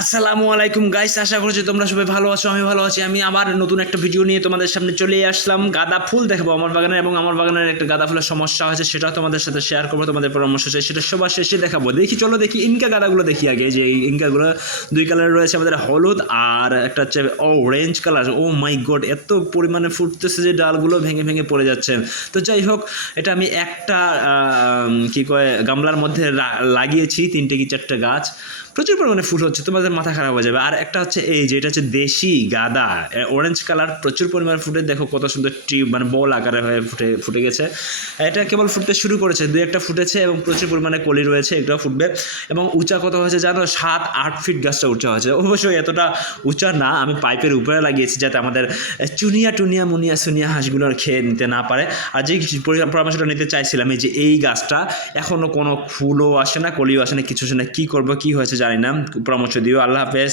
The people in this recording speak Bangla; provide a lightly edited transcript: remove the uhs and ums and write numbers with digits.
আসসালামু আলাইকুম গাইস, আশা করছি তোমরা সবাই ভালো আছো। আমি ভালো আছি। আমি আবার নতুন একটা ভিডিও নিয়ে তোমাদের সামনে চলে আসলাম। গাঁদা ফুল দেখাবো আমার বাগানে, এবং আমার বাগানের একটা গাঁদা ফুলের সমস্যা হয়েছে, সেটাও তোমাদের সাথে শেয়ার করবো। তোমাদের পরামর্শ চাই, সেটা সবার শেষে দেখাবো। দেখি ইনকা গাঁদাগুলো দেখি আগে। যে এই ইনকাগুলো দুই কালারের রয়েছে, আমাদের হলুদ আর একটা হচ্ছে অরেঞ্জ কালার। ও মাই গড, এত পরিমাণে ফুটতেছে যে ডালগুলো ভেঙে ভেঙে পড়ে যাচ্ছে। তো যাই হোক, এটা আমি একটা কি কয় গামলার মধ্যে লাগিয়েছি, 3টে কি 4টে গাছ। প্রচুর পরিমাণে ফুল হচ্ছে, তোমাদের মাথা খারাপ হয়ে যাবে। আর একটা হচ্ছে এই যে এটা হচ্ছে দেশি গাঁদা, অরেঞ্জ কালার, প্রচুর পরিমাণে ফুটে। দেখো কত সুন্দর টিউব, মানে বল আকারে হয়ে ফুটে গেছে। এটা কেবল ফুটতে শুরু করেছে, 2-1টা ফুটেছে এবং প্রচুর পরিমাণে কলি রয়েছে, এটাও ফুটবে। এবং উঁচা কত হয়েছে জানো? 7-8 ফিট গাছটা উঁচা হয়েছে। অবশ্যই এতটা উঁচা না, আমি পাইপের উপরে লাগিয়েছি যাতে আমাদের চুনিয়া মুনিয়া সুনিয়া হাঁসগুলো খেয়ে নিতে না পারে। আর যে পরামর্শটা নিতে চাইছিলাম, এই যে এই গাছটা এখনও কোনো ফুলও আসে না, কলিও আসে না, কিছু আসে না, কী করবো, কী হয়েছে জানি না। পরামর্শ দিও। আল্লাহ হাফেজ।